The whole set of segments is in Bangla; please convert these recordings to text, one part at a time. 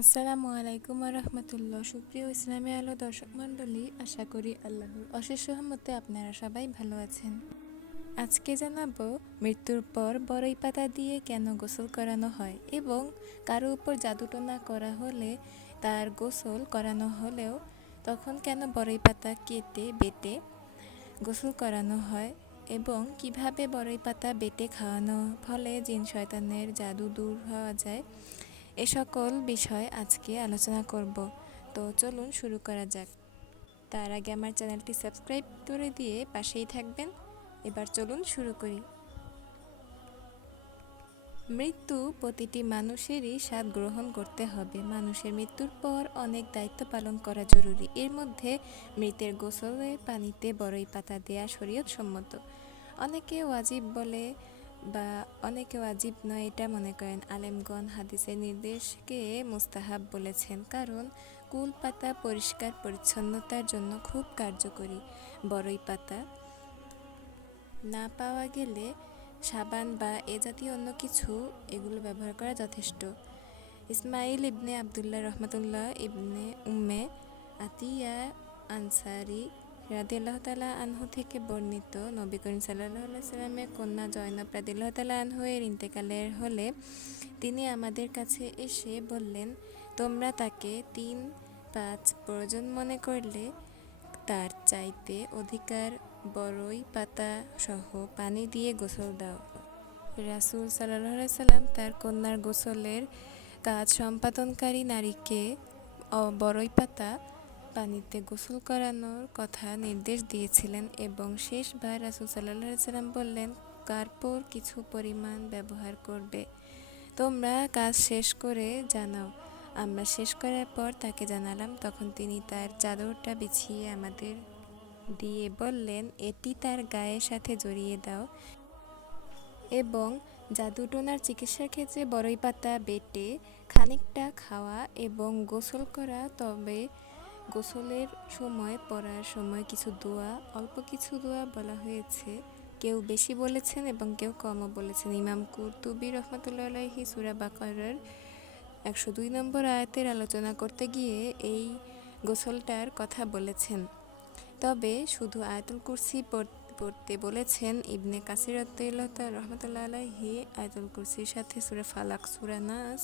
আসসালামু আলাইকুম রহমতুল্লাহ। সুপ্রিয় ইসলামী আলো দর্শক মণ্ডলী, আশা করি আল্লাহর অশেষ রহমতে আপনারা সবাই ভালো আছেন। আজকে জানাবো মৃত্যুর পর বড়ই পাতা দিয়ে কেন গোসল করানো হয় এবং কারো উপর জাদুটোনা করা হলে তার গোসল করানো হলেও তখন কেন বড়ই পাতা কেটে বেটে গোসল করানো হয় এবং কিভাবে বড়ই পাতা বেটে খাওয়ানো ফলে জিন শয়তানের জাদু দূর হওয়া যায়। এ সকল বিষয় আজকে আলোচনা করব। তো চলুন শুরু করা যাক। তার আগে আমার চ্যানেলটি সাবস্ক্রাইব করে দিয়ে পাশেই থাকবেন। এবার চলুন শুরু করি। মৃত্যু প্রতিটি মানুষেরই স্বাদ গ্রহণ করতে হবে। মানুষের মৃত্যুর পর অনেক দায়িত্ব পালন করা জরুরি। এর মধ্যে মৃতের গোসলের পানিতে বড়ই পাতা দেয়া শরীয়ত সম্মত। অনেকে ওয়াজিব বলে বা অনেকে ওয়াজিব নয় এটা মনে করেন। আলেমগণ হাদিসের নির্দেশকে মুস্তাহাব বলেছেন, কারণ কুল পাতা পরিষ্কার পরিচ্ছন্নতার জন্য খুব কার্যকরী। বড়ই পাতা না পাওয়া গেলে সাবান বা এ জাতীয় অন্য কিছু এগুলো ব্যবহার করা যথেষ্ট। ইসমাইল ইবনে আবদুল্লাহ রহমতুল্লাহ ইবনে উম্মে আতিয়া আনসারি রাদিয়াল্লাহু তাআলা আনহু থেকে বর্ণিত, নবী করিম সাল্লাল্লাহু আলাইহি সাল্লামের কন্যা জয়নব রাদিয়াল্লাহু তাআলা আনহু এর ইন্তেকালের হলে তিনি আমাদের কাছে এসে বললেন, তোমরা তাকে 3-5 প্রয়োজন মনে করলে তার চাইতে অধিকার বড়ই পাতা সহ পানি দিয়ে গোসল দাও। রাসূল সাল্লাল্লাহু আলাইহি সাল্লাম তার কন্যার গোসলের কাজ সম্পাদনকারী নারীকে বড়ই পাতা পানিতে গোসল করানোর কথা নির্দেশ দিয়েছিলেন এবং শেষবার রাসূল সাল্লাল্লাহু আলাইহি সাল্লাম বললেন, কার্পূর কিছু পরিমাণ ব্যবহার করবে। তোমরা কাজ শেষ করে জানাও। আমরা শেষ করার পর তাকে জানালাম। তখন তিনি তার চাদরটা বিছিয়ে আমাদের দিয়ে বললেন, এটি তার গায়ের সাথে জড়িয়ে দাও। এবং জাদুটোনার চিকিৎসার ক্ষেত্রে বড়ই পাতা বেটে খানিকটা খাওয়া এবং গোসল করা। তবে গোসলের সময় পড়ার সময় কিছু দোয়া, অল্প কিছু দোয়া বলা হয়েছে। কেউ বেশি বলেছেন এবং কেউ কমও বলেছেন। ইমাম কুরতুবী রহমতুল্লাহ আলাইহি সূরা বাকারার 102 নম্বর আয়াতের আলোচনা করতে গিয়ে এই গোসলটার কথা বলেছেন। তবে শুধু আয়াতুল কুরসি পড়তে বলেছেন। ইবনে কাসির রহমতুল্লাহ আলাইহি আয়াতুল কুরসির সাথে সূরা ফালাক, সূরা নাস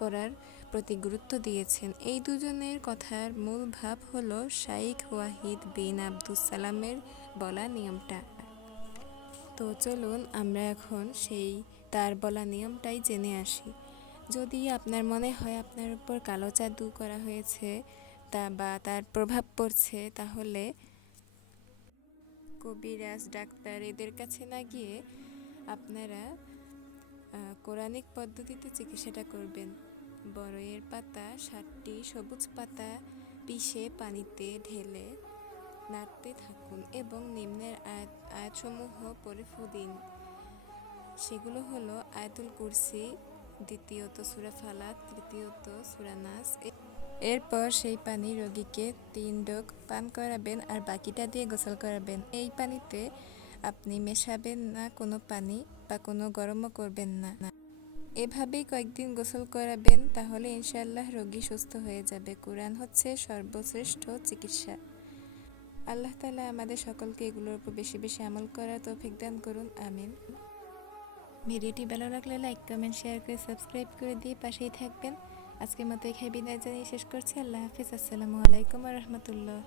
পড়ার প্রতি গুরুত্ব দিয়েছেন। এই দুজনের কথার মূল ভাব হলো শাইখ ওয়াহিদ বিন আব্দুস সালামের বলা নিয়মটা। তো চলুন আমরা এখন সেই তার বলা নিয়মটাই জেনে আসি। যদি আপনার মনে হয় আপনার উপর কালো জাদু করা হয়েছে বা তার প্রভাব পড়ছে, তাহলে কবিরাজ, ডাক্তার এদের কাছে না গিয়ে আপনারা কোরআনিক পদ্ধতিতে চিকিৎসাটা করবেন। বড়ইয়ের পাতা 7টি সবুজ পাতা পিষে পানিতে ঢেলে নাড়তে থাকুন এবং নিম্নের আয়াতসমূহ পড়ে ফু দিন। সেগুলো হলো আয়াতুল কুরসি, দ্বিতীয়ত সূরা ফালাক, তৃতীয়ত সূরা নাস। এরপর সেই পানি রোগীকে 3 ঢোক পান করাবেন আর বাকিটা দিয়ে গোসল করাবেন। এই পানিতে আপনি মেশাবেন না কোনো পানি বা কোনো গরমও করবেন না। এভাবেই কয়েকদিন গোসল করাবেন, তাহলে ইনশাআল্লাহ রোগী সুস্থ হয়ে যাবে। কুরআন হচ্ছে সর্বশ্রেষ্ঠ চিকিৎসা। আল্লাহ তাআলা আমাদের সকলকে এগুলোর উপর বেশি বেশি আমল করার তৌফিক দান করুন, আমিন। ভিডিওটি ভালো লাগলে লাইক, কমেন্ট, শেয়ার করে সাবস্ক্রাইব করে দিয়ে পাশেই থাকবেন। আজকের মতো এখানে বিদায় জানিয়ে শেষ করছি। আল্লাহ হাফিজ। আসসালামু আলাইকুম ওয়া রাহমাতুল্লাহ।